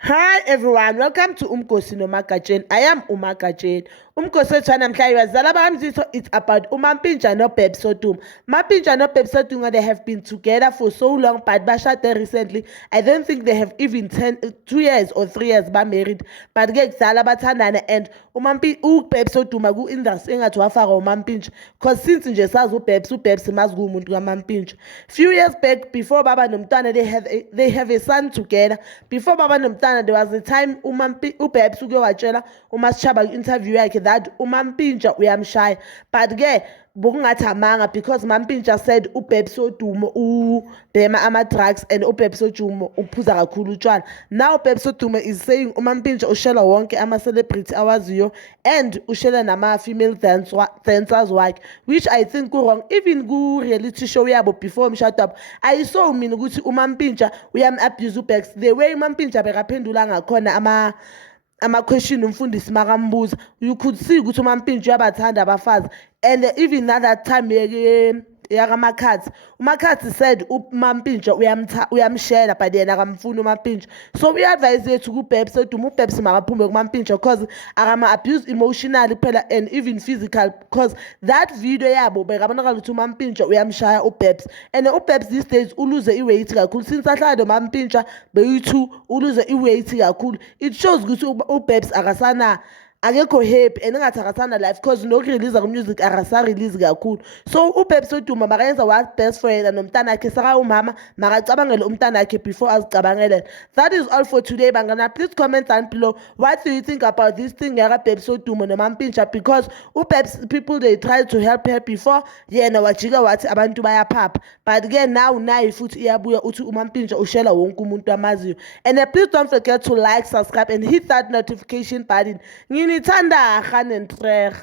Hi everyone, welcome to Umkosi no Makajeni. I am Umakajeni. Umkosi chana mhlali wazala bamzitho. It's about Umampintsha no Babes Wodumo. Mampintsha no Babes Wodumo, they have been together for so long, but bashade recently. I don't think they have even 2 years or 3 years ba married. But ke kuzala bathandana and uBabes Wodumo ku industry engathi wafaka uMampintsha because since nje sazi uBabes mazi kuumuntu kaMampintsha. Few years back before baba nomntwana they have a son together. Before baba nomntwana there was a time uBabes uke watshela uMasitshaba ku-interview yakhe that uMampintsha uyamshaya, but ke bokungathi amanga because Mampintsha said uBabes Wodumo ubhema ama-drugs and uBabes Wodumo uphuza kakhulu utshwala. Now uBabes Wodumo is saying uMampintsha ushela wonke ama-celebrity awaziyo and ushela nama-female dancers wakhe, which I think wrong. Even ku-reality show yabo before umshado wabo I saw mina ukuthi uMampintsha uyam-abuse uBabes, the way uMampintsha bekaphendula ngakhona ama-question umfundisi makambuza, you could see ukuthi uMampintsha uyabathanda abafazi. And even at that time yakamakhathi umakhathi said uMampintsha uyamshela but yena akamfuni uMampintsha. So uyi-advise yethu kuBabes Wodumo uBabes makaphume kuMampintsha because akama-abuse emotionally kuphela and even physical, because that video yabo bekabonakala ukuthi uMampintsha uyamshaya uBabes. And uBabes these days uluze iweight kakhulu since ahlala noMampintsha beyi-2 uluze iweight kakhulu. It shows ukuthi uBabes akekho happy and engathi akasana life because nokureleasa ku-music akasa-release kakhulu. So uBabes Wodumo makayenza what best for yena nomntana akhe umama makacabangele umntana akhe before azicabangele. That is all for today bangana. Please comment down below what do you think about this thing yakaBabes Wodumo noMampintsha, because uBabes people they tried to help her before yena wajika wathi abantu bayaphapha, but again now naye futhi iyabuya uthi uMampintsha ushela wonke umuntu amaziyo. And please don't forget to like, subscribe and hit that notification button. Nginithanda ganentreg.